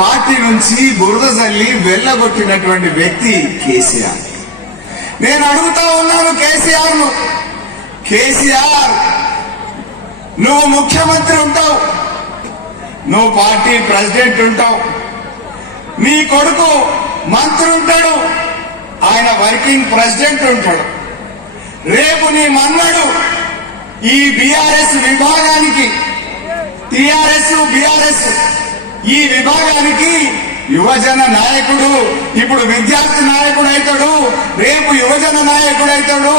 Party నుంచి బురద జల్లి వెళ్ళగొట్టినటువంటి వ్యక్తి కేసీఆర్. నేను అడుగుతా ఉన్నాను కేసీఆర్ నువ్వు ముఖ్యమంత్రి ఉంటావు, నువ్వు పార్టీ ప్రెసిడెంట్ ఉంటావు, నీ కొడుకు మంత్రి ఉంటాడు, ఆయన వర్కింగ్ ప్రెసిడెంట్ ఉంటాడు. రేపు నీ మన్నడు ఈ బీఆర్ఎస్ విభాగానికి, టిఆర్ఎస్ బీఆర్ఎస్ ఈ విభాగానికి యువజన నాయకుడు, ఇప్పుడు విద్యార్థి నాయకుడు అవుతాడు, రేపు యువజన నాయకుడు అవుతాడు,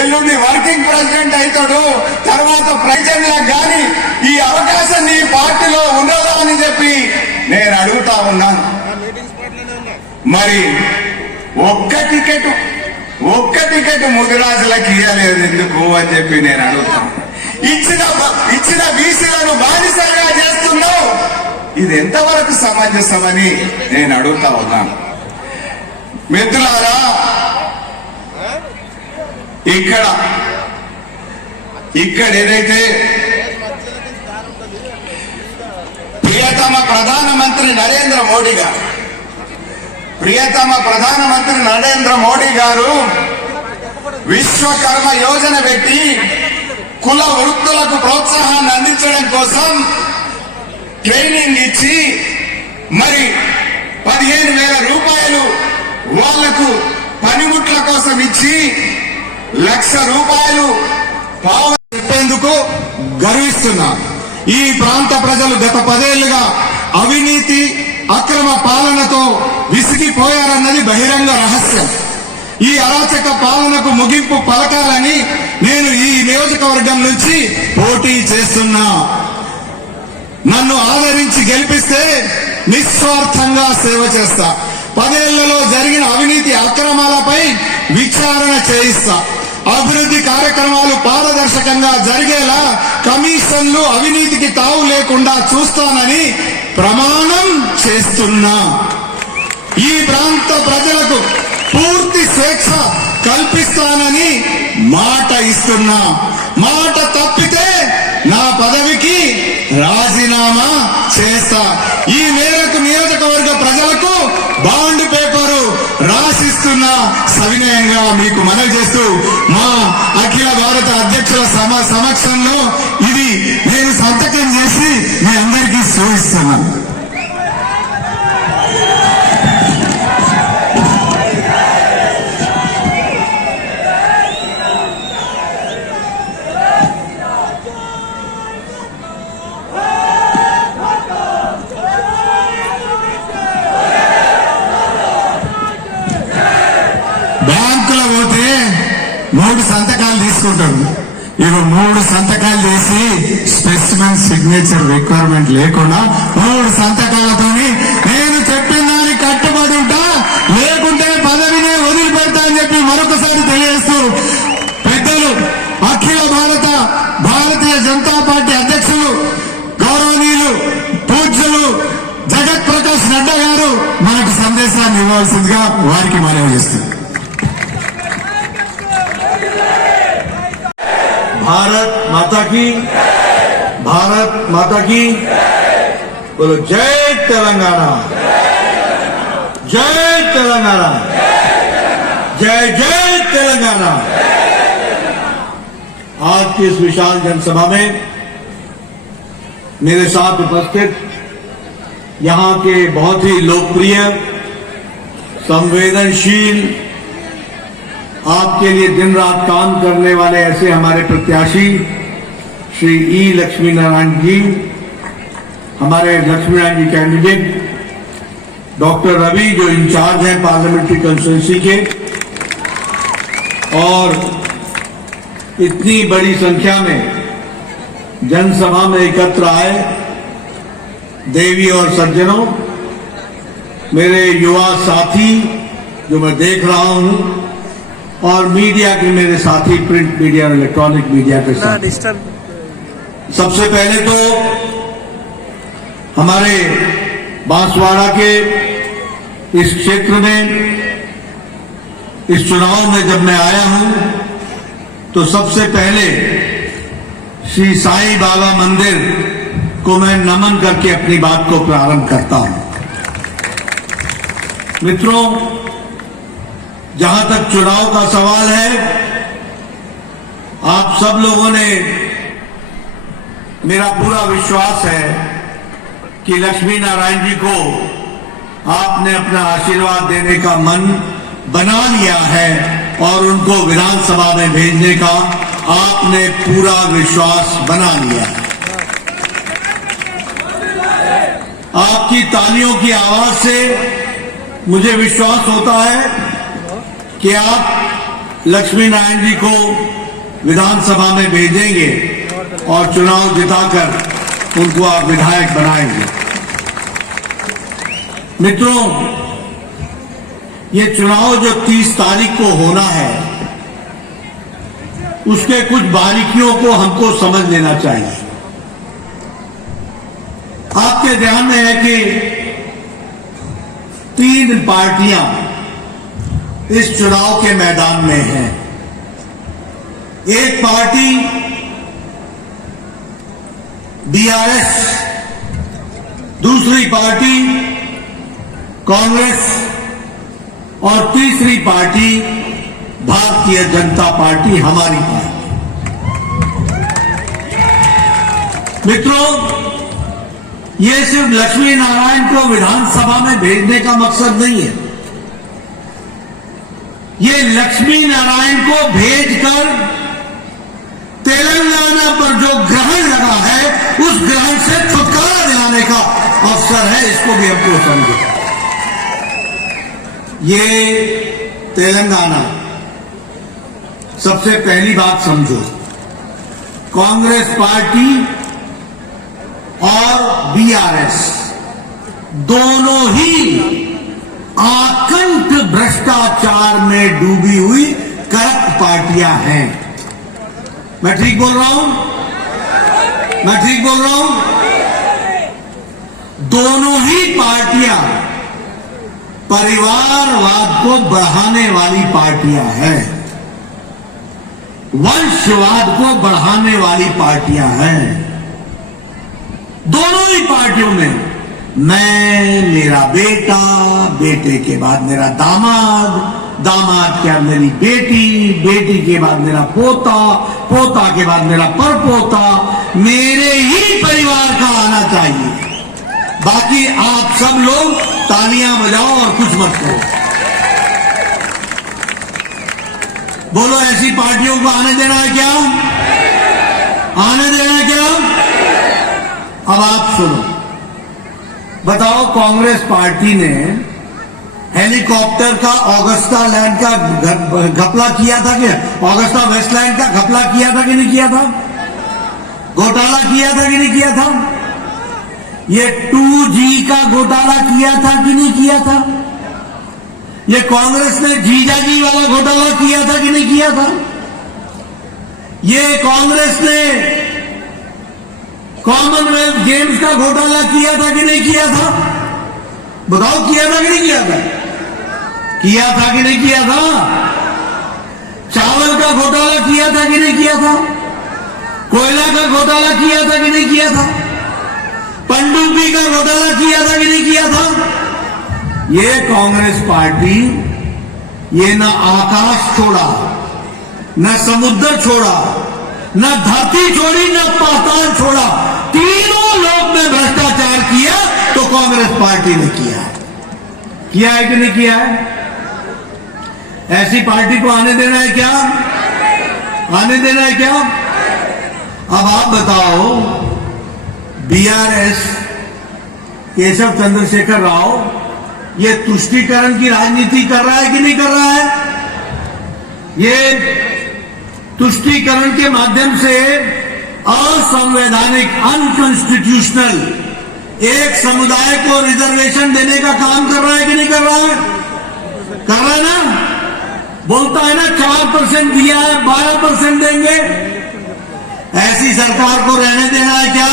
ఎల్లుండి వర్కింగ్ ప్రెసిడెంట్ అవుతాడు. తర్వాత ప్రజలకు గాని ఈ అవకాశం నీ పార్టీలో ఉండదా అని చెప్పి నేను అడుగుతా ఉన్నాను. మరి ఒక్క టికెట్ ముదిరాజులకు ఇవ్వలేదు ఎందుకు అని చెప్పి నేను అడుగుతాను. ఇచ్చిన బీసీలను బానిసలుగా చేస్తున్నావు, ఇది ఎంతవరకు సమంజసమని నేను అడుగుతా ఉన్నాను. మిత్రులారా, ఇక్కడ ఏదైతే ప్రియతమ ప్రధానమంత్రి నరేంద్ర మోడీ గారు విశ్వకర్మ యోజన పెట్టి కుల వృత్తులకు ప్రోత్సాహాన్ని అందించడం కోసం ట్రైనింగ్ ఇచ్చి మరి 15,000 రూపాయలు వాళ్లకు పనిముట్ల కోసం ఇచ్చి ₹1,00,000 చెప్పేందుకు గర్విస్తున్నా. ఈ ప్రాంత ప్రజలు గత 10 ఏళ్లుగా అవినీతి అక్రమ పాలనతో విసిగిపోయారన్నది బహిరంగ రహస్యం. ఈ అరాచక పాలనకు ముగింపు పలకాలని నేను ఈ నియోజకవర్గం నుంచి పోటీ చేస్తున్నా. నన్ను ఆదరించి గెలిపిస్తే నిస్వార్థంగా సేవ చేస్తా. 10 ఏళ్లలో జరిగిన అవినీతి అక్రమాలపై విచారణ చేయిస్తా. అభివృద్ధి కార్యక్రమాలు పారదర్శకంగా జరిగేలా కమిషన్లు అవినీతికి తావు లేకుండా చూస్తానని ప్రమాణం చేస్తున్నా. ఈ ప్రాంత ప్రజలకు పూర్తి స్వేచ్ఛ కల్పిస్తానని మాట ఇస్తున్నా. మాట తప్పితే నా పదవికి రాజీనామా చేస్తా. ఈ మేరకు నియోజకవర్గ ప్రజలకు బాండ్ పేపరు రాసిస్తున్నా. సవినయంగా మీకు మనవి చేస్తూ మా అఖిల భారత అధ్యక్షుల సమక్షంలో ఇది నేను సంతకం చేసి మీ అందరికీ చూపిస్తున్నాను. బ్యాంకులో పోతే 3 సంతకాలు తీసుకుంటాడు. ఇవి 3 సంతకాలు చేసి స్పెసిమెన్ సిగ్నేచర్ రిక్వైర్మెంట్ లేకుండా 3 సంతకాలతో నేను చెప్పిన దానికి కట్టుబడి ఉంటా, లేకుంటే పదవిని వదిలిపెడతా అని చెప్పి మరొకసారి తెలియజేస్తూ పెద్దలు అఖిల భారతీయ జనతా పార్టీ అధ్యక్షులు గౌరవనీయులు పూజ్యులు జగత్ ప్రకాష్ నడ్డా గారు మనకు సందేశాన్ని ఇవ్వాల్సిందిగా వారికి మనవి చేస్తుంది. भारत माता की बोलो जय तेलंगाना, जय तेलंगाना, जय जय तेलंगाना। आज की इस विशाल जनसभा में मेरे साथ उपस्थित यहाँ के बहुत ही लोकप्रिय, संवेदनशील, आपके लिए दिन रात काम करने वाले ऐसे हमारे प्रत्याशी श्री ई लक्ष्मी नारायण जी, हमारे लक्ष्मी नारायण जी कैंडिडेट डॉक्टर रवि जो इंचार्ज हैं पार्लियामेंट्री कंस्टिट्यूंसी के, और इतनी बड़ी संख्या में जनसभा में एकत्र आए देवी और सज्जनों, मेरे युवा साथी जो मैं देख रहा हूं, और मीडिया के मेरे साथी प्रिंट मीडिया और इलेक्ट्रॉनिक मीडिया के साथ, सबसे पहले तो हमारे बांसवाड़ा के इस क्षेत्र में इस चुनाव में जब मैं आया हूं तो सबसे पहले श्री साईं बाबा मंदिर को मैं नमन करके अपनी बात को प्रारंभ करता हूं। मित्रों, जहां तक चुनाव का सवाल है, आप सब लोगों ने, मेरा पूरा विश्वास है कि लक्ष्मी नारायण जी को आपने अपना आशीर्वाद देने का मन बना लिया है और उनको विधानसभा में भेजने का आपने पूरा विश्वास बना लिया है। आपकी तालियों की आवाज से मुझे विश्वास होता है कि आप लक्ष्मी नारायण जी को विधानसभा में भेजेंगे और चुनाव जिताकर उनको आप विधायक बनाएंगे। मित्रों, ये चुनाव जो 30 तारीख को होना है, उसके कुछ बारीकियों को हमको समझ लेना चाहिए। आपके ध्यान में है कि 3 पार्टियां इस चुनाव के मैदान में हैं। एक पार्टी बीआरएस, दूसरी पार्टी कांग्रेस और तीसरी पार्टी भारतीय जनता पार्टी, हमारी पार्टी। मित्रों, ये सिर्फ लक्ष्मी नारायण को विधानसभा में भेजने का मकसद नहीं है। ये लक्ष्मी नारायण को भेजकर तेलंगाना पर जो ग्रहण लगा है, उस ग्रहण से छुटकारा दिलाने का अवसर है। इसको भी हमको समझो। ये तेलंगाना, सबसे पहली बात समझो, कांग्रेस पार्टी और बीआरएस दोनों ही आकंठ भ्रष्टाचार में डूबी हुई करप्ट पार्टियां हैं। मैं ठीक बोल रहा हूं? मैं ठीक बोल रहा हूं? दोनों ही पार्टियां परिवारवाद को बढ़ाने वाली पार्टियां हैं, वंशवाद को बढ़ाने वाली पार्टियां हैं। दोनों ही पार्टियों में मैं, मेरा बेटा, बेटे के बाद मेरा दामाद, दामाद के बाद मेरी बेटी, बेटी के बाद मेरा पोता, पोता के बाद मेरा परपोता, मेरे ही परिवार का आना चाहिए। बाकी आप सब लोग तालियां बजाओ और कुछ मत करो। बोलो, ऐसी पार्टियों को आने देना है क्या? आने देना है क्या? अब आप सुनो, बताओ, कांग्रेस पार्टी ने हेलीकॉप्टर का ऑगस्टा लैंड का घपला किया था कि ऑगस्टा वेस्टलैंड का घपला किया था कि नहीं किया था? घोटाला किया था कि नहीं किया था? ये 2G का घोटाला किया था कि नहीं किया था? ये कांग्रेस ने जीजाजी वाला घोटाला किया था कि नहीं किया था? ये कांग्रेस ने कॉमनवेल्थ गेम्स का घोटाला किया था कि नहीं किया था? बताओ, किया था कि नहीं किया था? किया था कि नहीं किया था? चावल का घोटाला किया था कि नहीं किया था? कोयला का घोटाला किया था कि नहीं किया था? पनडुब्बी का घोटाला किया था कि नहीं किया था? ये कांग्रेस पार्टी, ये न आकाश छोड़ा, न समुद्र छोड़ा, न धरती छोड़ी, न पाताल छोड़ा, तीनों लोक में भ्रष्टाचार किया तो कांग्रेस पार्टी ने किया है। किया है कि नहीं किया है? ऐसी पार्टी को आने देना है क्या? आने देना है क्या? अब आप बताओ, बीआरएस, केशव चंद्रशेखर राव, ये तुष्टीकरण की राजनीति कर रहा है कि नहीं कर रहा है? ये तुष्टीकरण के माध्यम से असंवैधानिक, अनकॉन्स्टिट्यूशनल एक समुदाय को रिजर्वेशन देने का काम कर रहा है कि नहीं कर रहा है? कर रहा है ना? बोलता है ना 4% दिया है, 12% देंगे। ऐसी सरकार को रहने देना है क्या?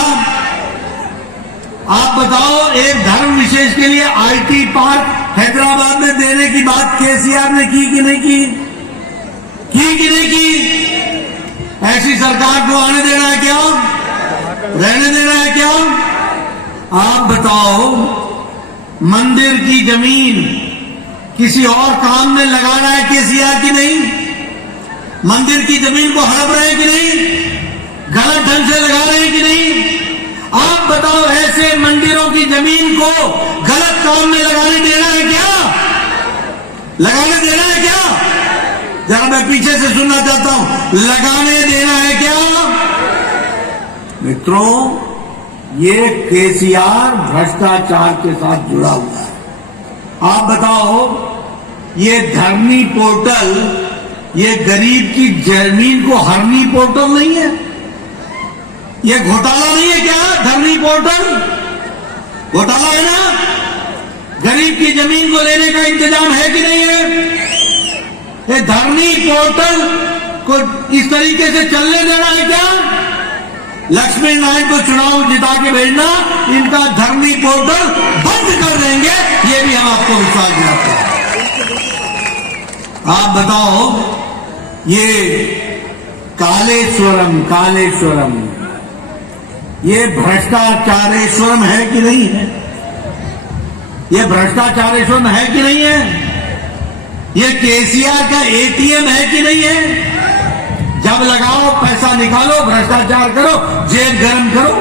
आप बताओ, एक धर्म विशेष के लिए आईटी पार्क हैदराबाद में देने की बात केसीआर ने की कि नहीं की? की कि नहीं की? ऐसी सरकार को आने देना है क्या? रहने देना है क्या? आप बताओ, मंदिर की जमीन किसी और काम में लगा रहा है केसीआर की नहीं? मंदिर की जमीन को हड़प रहे हैं कि नहीं? गलत ढंग से लगा रहे हैं कि नहीं? आप बताओ, ऐसे मंदिरों की जमीन को गलत काम में लगाने देना है क्या? लगाने देना है क्या? जरा मैं पीछे से सुनना चाहता हूं, लगाने देना है क्या? मित्रों, ये केसीआर भ्रष्टाचार के साथ जुड़ा हुआ है। आप बताओ, ये धरनी पोर्टल, ये गरीब की जमीन को हरनी पोर्टल नहीं है? ये घोटाला नहीं है क्या? धरनी पोर्टल घोटाला है ना? गरीब की जमीन को लेने का इंतजाम है कि नहीं है? ये धरनी पोर्टल को इस तरीके से चलने देना है क्या? लक्ष्मी नारायण को चुनाव जिता के भेजना, इनका धरनी पोर्टल बंद कर देंगे, ये भी हम आपको विश्वास दिलाते हैं। आप बताओ, ये कालेश्वरम ये भ्रष्टाचारेश्वरम है कि नहीं है? ये भ्रष्टाचारेश्वरम है कि नहीं है? ये केसीआर का एटीएम है कि नहीं है? जब लगाओ पैसा निकालो, भ्रष्टाचार करो, जेब गर्म करो।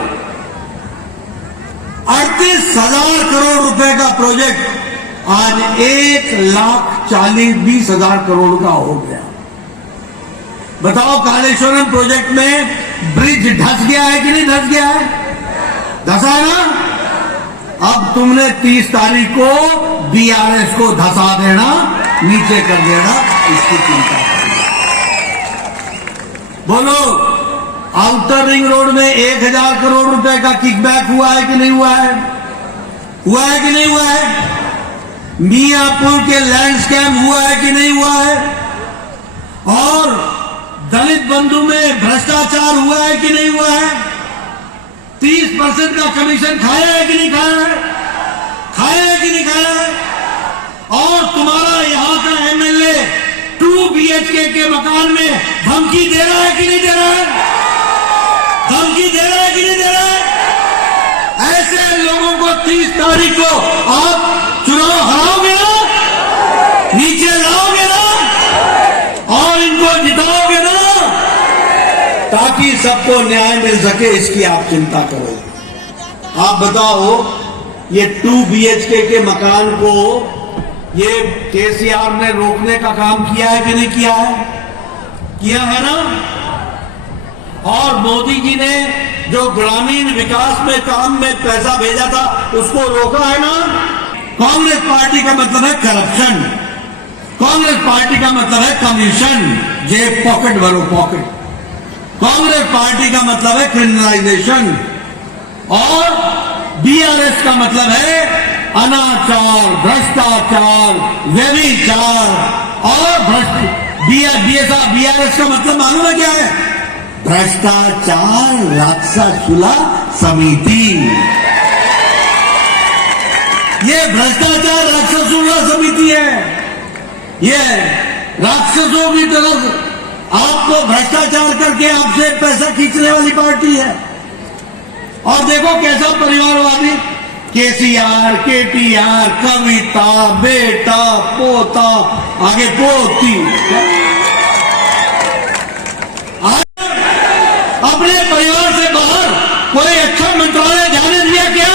38,000 करोड़ रुपए का प्रोजेक्ट आज 1,40,20,000 करोड़ का हो गया। बताओ, कालेश्वरम प्रोजेक्ट में ब्रिज धस गया है कि नहीं धस गया है? धसा है ना? अब तुमने 30 तारीख को बीआरएस को धसा देना, नीचे कर देना, इसकी चिंता करो। बोलो, आउटर रिंग रोड में 1,000 करोड़ रुपए का किकबैक हुआ है कि नहीं हुआ है? हुआ है कि नहीं हुआ है? मियापुर के लैंड स्कैम हुआ है कि नहीं हुआ है? और दलित बंधु में भ्रष्टाचार हुआ है कि नहीं हुआ है? 30% का कमीशन खाया है कि नहीं खाया है? खाया है कि नहीं खाया है? और तुम्हारा यहां का एमएलए 2 BHK के मकान में धमकी दे रहा है कि नहीं दे रहा है? धमकी दे रहा है कि नहीं दे रहा है? ऐसे लोगों को 30 तारीख को आप चुनाव हराओगे ना, नीचे लाओगे ना, और इनको जिताओगे ना, ताकि सबको न्याय मिल सके, इसकी आप चिंता करो। आप बताओ, ये 2 BHK के मकान को ये केसीआर ने रोकने का काम किया है कि नहीं किया है? किया है ना? और मोदी जी ने जो ग्रामीण विकास में काम में पैसा भेजा था, उसको रोका है ना? कांग्रेस पार्टी का मतलब है करप्शन, कांग्रेस पार्टी का मतलब है कमीशन, जेब पॉकेट भरो पॉकेट। कांग्रेस पार्टी का मतलब है क्रिमिनलाइजेशन, और बीआरएस का मतलब है अनाचार, भ्रष्टाचार, व्यभिचार और बीआरएस का मतलब मालूम है क्या है? भ्रष्टाचार राक्षसुला समिति। ये भ्रष्टाचार राक्षसुला समिति है। ये राक्षसों की तरफ आपको भ्रष्टाचार करके आपसे पैसा खींचने वाली पार्टी है। और देखो कैसा परिवारवादी, केसीआर, केटीआर, कविता, बेटा, पोता, आगे पोती, अपने परिवार से बाहर कोई अच्छा मंत्रालय जाने दिया क्या?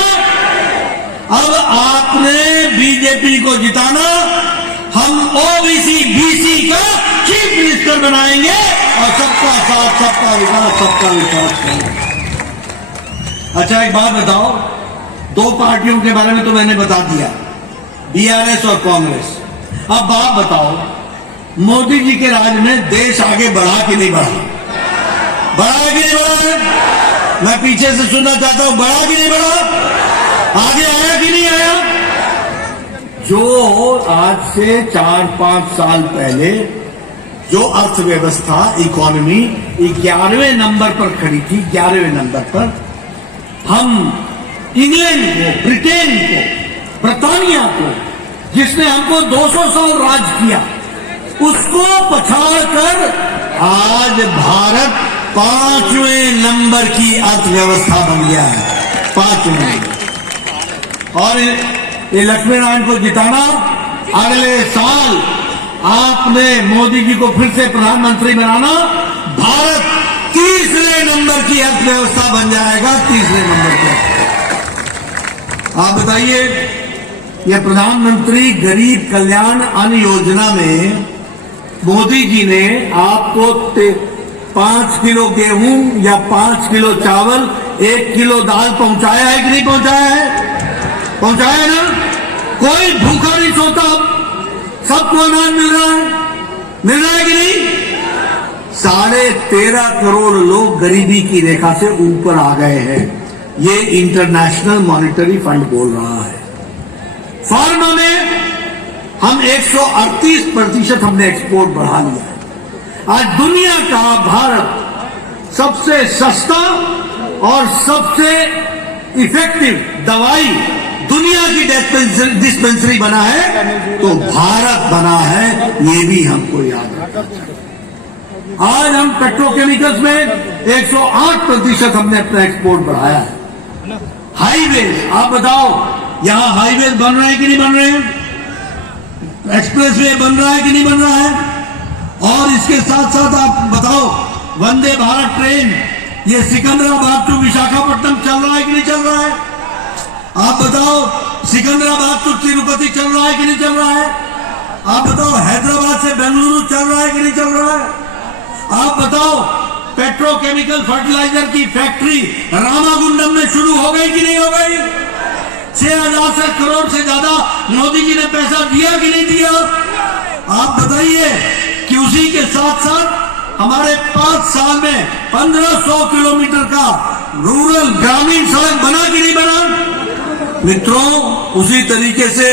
अब आपने बीजेपी को जिताना, हम ओबीसी बीसी का चीफ मिनिस्टर बनाएंगे और सबका साथ, सबका विकास, सबका विकास करेंगे। अच्छा, एक बात बताओ, 2 पार्टियों के बारे में तो मैंने बता दिया, बीआरएस और कांग्रेस। अब बात बताओ, मोदी जी के राज में देश आगे बढ़ा कि नहीं बढ़ा? बढ़ा कि नहीं बढ़ा? मैं पीछे से सुनना चाहता हूं, बढ़ा कि नहीं बढ़ा? आगे आया कि नहीं आया? जो आज से 4-5 साल पहले जो अर्थव्यवस्था, इकोनॉमी 11वें नंबर पर खड़ी थी, 11वें नंबर पर, हम इंग्लैंड को, ब्रिटेन को, ब्रिटानिया को, जिसने हमको 200 साल राज किया, उसको पछाड़कर आज भारत 5वें नंबर की अर्थव्यवस्था बन गया है, 5वें। और ये लक्ष्मी नारायण को जिताना अगले साल आपने मोदी जी को फिर से प्रधानमंत्री बनाना, भारत तीसरे नंबर की अर्थव्यवस्था बन जाएगा, तीसरे नंबर की। आप बताइए, यह प्रधानमंत्री गरीब कल्याण अन्न योजना में मोदी जी ने आपको 5 किलो गेहूं या 5 किलो चावल, 1 किलो दाल पहुंचाया है कि नहीं पहुंचाया है? पहुंचाया है ना? कोई भूखा नहीं सोता, सबको अनाज मिल रहा है कि नहीं? 13.5 करोड़ लोग गरीबी की रेखा से ऊपर आ गए हैं, ये इंटरनेशनल मॉनिटरी फंड बोल रहा है। फार्मा में हम 138% हमने एक्सपोर्ट बढ़ा लिया है। आज दुनिया का भारत सबसे सस्ता और सबसे इफेक्टिव दवाई दुनिया की डिस्पेंसरी बना है, तो भारत बना है, ये भी हमको याद रखना चाहिए। आज हम पेट्रोकेमिकल्स में 108% हमने अपना एक्सपोर्ट बढ़ाया है। हाईवे, आप बताओ, यहां हाईवे बन रहे हैं कि नहीं बन रहे हैं? एक्सप्रेसवे बन रहा है कि नहीं बन रहा है? और इसके साथ साथ आप बताओ, वंदे भारत ट्रेन, ये सिकंदराबाद टू विशाखापट्टनम चल रहा है कि नहीं चल रहा है? आप बताओ, सिकंदराबाद टू तिरुपति चल रहा है कि नहीं चल रहा है? आप बताओ, हैदराबाद से बेंगलुरु चल रहा है कि नहीं चल रहा है? आप बताओ, पेट्रोकेमिकल फर्टिलाइजर की फैक्ट्री रामागुंडम में शुरू हो गई कि नहीं हो गई? 6,000 करोड़ से ज्यादा मोदी जी ने पैसा दिया कि नहीं दिया? आप बताइए कि उसी के साथ साथ हमारे 5 साल में 1500 किलोमीटर का रूरल ग्रामीण सड़क बना कि नहीं बना? मित्रों, उसी तरीके से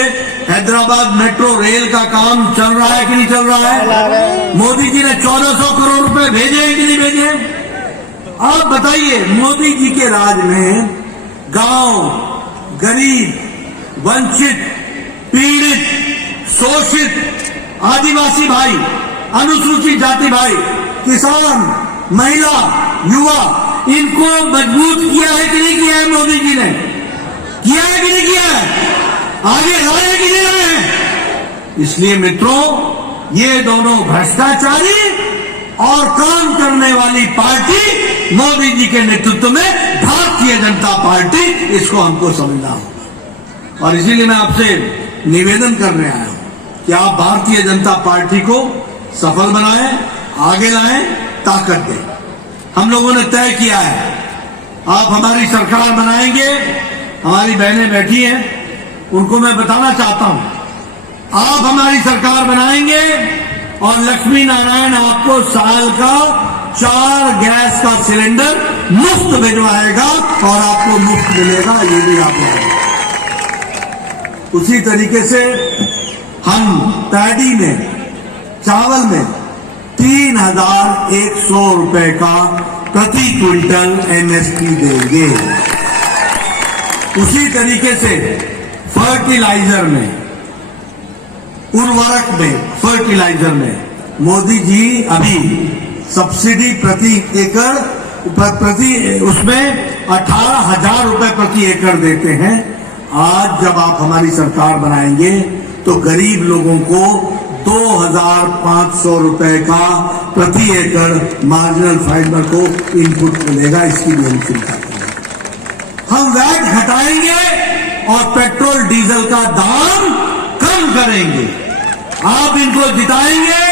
हैदराबाद मेट्रो रेल का काम चल रहा है कि नहीं चल रहा है? मोदी जी ने 1400 करोड़ रुपए भेजे हैं कि नहीं भेजे? आप बताइए, मोदी जी के राज में गांव, गरीब, वंचित, पीड़ित, शोषित आदिवासी भाई, अनुसूचित जाति भाई, किसान, महिला, युवा, इनको मजबूत किया है कि नहीं किया है? मोदी जी ने किया है कि नहीं किया है? आगे लाए कि नहीं लाए हैं? इसलिए मित्रों, ये दोनों भ्रष्टाचारी और काम करने वाली पार्टी मोदी जी के नेतृत्व में भारतीय जनता पार्टी, इसको हमको समझना होगा। और इसीलिए मैं आपसे निवेदन करने आया हूं कि आप भारतीय जनता पार्टी को सफल बनाएं, आगे लाएं, ताकत दें। हम लोगों ने तय किया है, आप हमारी सरकार बनाएंगे। हमारी बहनें बैठी हैं, उनको मैं बताना चाहता हूं, आप हमारी सरकार बनाएंगे और लक्ष्मी नारायण आपको साल का 4 गैस का सिलेंडर मुफ्त भिजवाएगा और आपको मुफ्त मिलेगा, ये भी आप जानें। उसी तरीके से हम पैडी में, चावल में 3,100 रुपए का प्रति क्विंटल एमएसपी देंगे। उसी तरीके से फर्टिलाइजर में, उर्वरक में, फर्टिलाइजर में मोदी जी अभी सब्सिडी प्रति उसमें 18,000 रुपए प्रति एकड़ देते हैं। आज जब आप हमारी सरकार बनाएंगे तो गरीब लोगों को 2,500 रुपए का प्रति एकड़ मार्जिनल फाइबर को इनपुट मिलेगा। इसकी भी हम चिंता करेंगे। हम वैट घटाएंगे और पेट्रोल डीजल का दाम कम करेंगे। आप इनको जिताएंगे,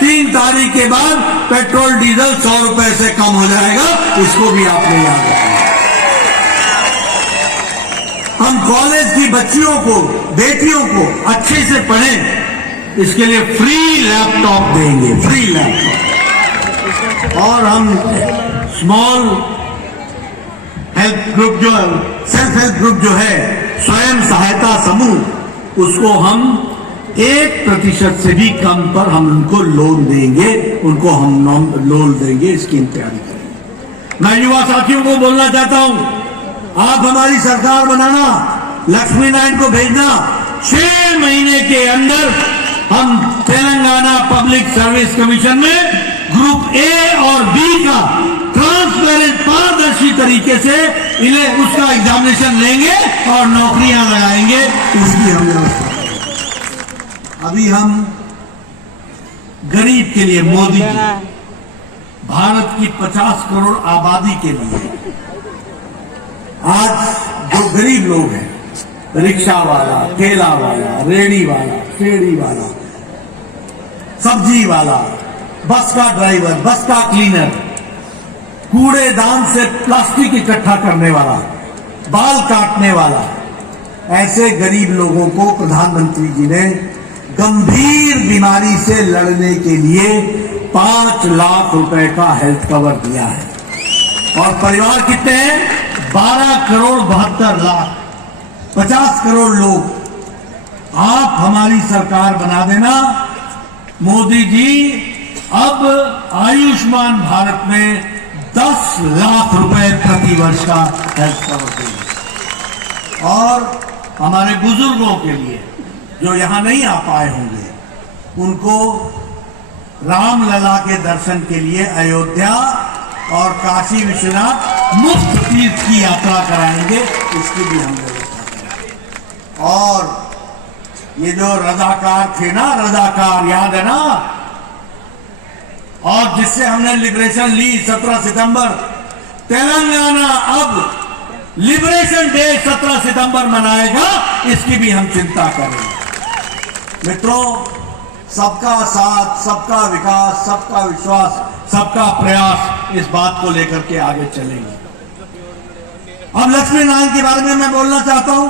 3 तारीख के बाद पेट्रोल डीजल 100 रुपए से कम हो जाएगा। इसको भी आपने याद रखना। हम कॉलेज की बच्चियों को, बेटियों को अच्छे से पढ़ें, इसके लिए फ्री लैपटॉप देंगे, फ्री लैपटॉप। और हम स्मॉल हेल्प ग्रुप, जो सेल्फ हेल्प ग्रुप जो है, स्वयं सहायता समूह, उसको हम 1% से भी कम पर हम उनको लोन देंगे, उनको हम लोन देंगे। इसकी तैयारी करेंगे। मैं युवा साथियों को बोलना चाहता हूं, आप हमारी सरकार बनाना, लक्ष्मी नारायण को भेजना। 6 महीने के अंदर हम तेलंगाना पब्लिक सर्विस कमीशन में ग्रुप ए और बी का ट्रांसपेरेंट, पारदर्शी तरीके से इन्हें उसका एग्जामिनेशन लेंगे और नौकरियां लगाएंगे। इसकी हम व्यवस्था। अभी हम गरीब के लिए मोदी जी भारत की 50 करोड़ आबादी के लिए आज जो गरीब लोग हैं, रिक्शा वाला, ठेला वाला, रेड़ी वाला, फेड़ी वाला, सब्जी वाला, बस का ड्राइवर, बस का क्लीनर, कूड़ेदान से प्लास्टिक इकट्ठा करने वाला, बाल काटने वाला, ऐसे गरीब लोगों को प्रधानमंत्री जी ने गंभीर बीमारी से लड़ने के लिए 5 लाख रुपए का हेल्थ कवर दिया है। और परिवार कितने हैं? 12 करोड़ 72 लाख, 50 करोड़ लोग। आप हमारी सरकार बना देना मोदी जी। अब आयुष्मान भारत में 10 लाख रुपए प्रति वर्ष का हेल्थ कवर देंगे। और हमारे बुजुर्गों के लिए जो यहां नहीं आ पाए होंगे, उनको रामलला के दर्शन के लिए अयोध्या और काशी विश्वनाथ मुफ्त तीर्थ की यात्रा कराएंगे, इसकी भी हम व्यवस्था करेंगे। और ये जो रजाकार थे ना, रजाकार याद है ना, और जिससे हमने लिबरेशन ली 17 सितंबर, तेलंगाना अब लिबरेशन डे 17 सितंबर मनाएगा, इसकी भी हम चिंता करेंगे। मित्रों, सबका साथ, सबका विकास, सबका विश्वास, सबका प्रयास, इस बात को लेकर के आगे चलेंगे। अब लक्ष्मी नारायण के बारे में मैं बोलना चाहता हूं।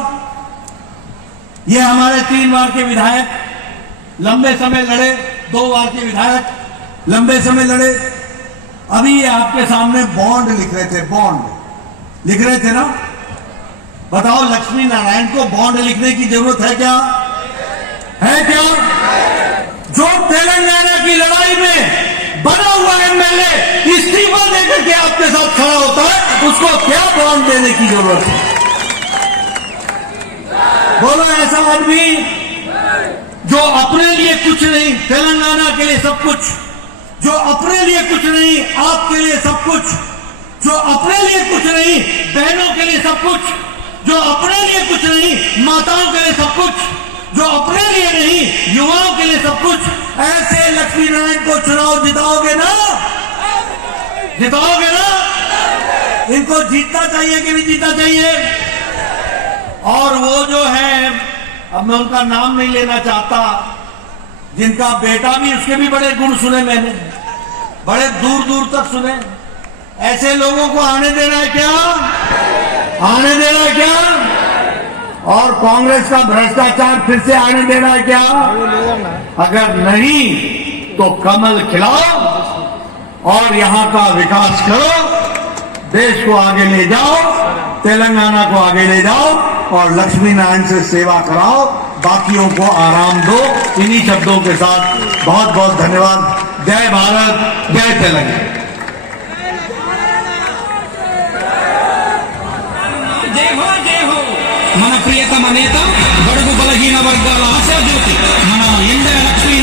ये हमारे 3 बार के विधायक, लंबे समय लड़े, 2 बार के विधायक लंबे समय लड़े। अभी ये आपके सामने बॉन्ड लिख रहे थे, बॉन्ड लिख रहे थे ना। बताओ, लक्ष्मी नारायण को बॉन्ड लिखने की जरूरत है क्या? है क्या? जो तेलंगाना की लड़ाई में बना हुआ एमएलए इस्तीफा देकर के आपके साथ खड़ा होता है, उसको क्या बॉन्ड देने की जरूरत है? बोलो, ऐसा आदमी जो अपने लिए कुछ नहीं, तेलंगाना के लिए सब कुछ, जो अपने लिए कुछ नहीं, आपके लिए सब कुछ, जो अपने लिए कुछ नहीं, बहनों के लिए सब कुछ, जो अपने लिए कुछ नहीं, माताओं के लिए सब कुछ, जो अपने लिए नहीं, युवाओं के लिए सब कुछ, ऐसे लक्ष्मी नारायण को चुनाव जिताओगे ना? जिताओगे ना? इनको जीतना चाहिए कि नहीं जीतना चाहिए? और वो जो है, अब मैं उनका नाम नहीं लेना चाहता, जिनका बेटा भी, उसके भी बड़े गुण सुने मैंने, बड़े दूर दूर तक सुने। ऐसे लोगों को आने देना है क्या? आने देना है क्या? और कांग्रेस का भ्रष्टाचार फिर से आने देना है क्या? अगर नहीं तो कमल खिलाओ और यहां का विकास करो, देश को आगे ले जाओ, तेलंगाना को आगे ले जाओ और लक्ष्मी नारायण से सेवा कराओ, बाकियों को आराम दो। इन्हीं शब्दों के साथ बहुत बहुत धन्यवाद। जय भारत, जय तेलंगाना। మన ప్రియతమ నేత బడుగు బలహీన వర్గాల ఆశాజ్యోతి మన ఎండ లక్ష్మీ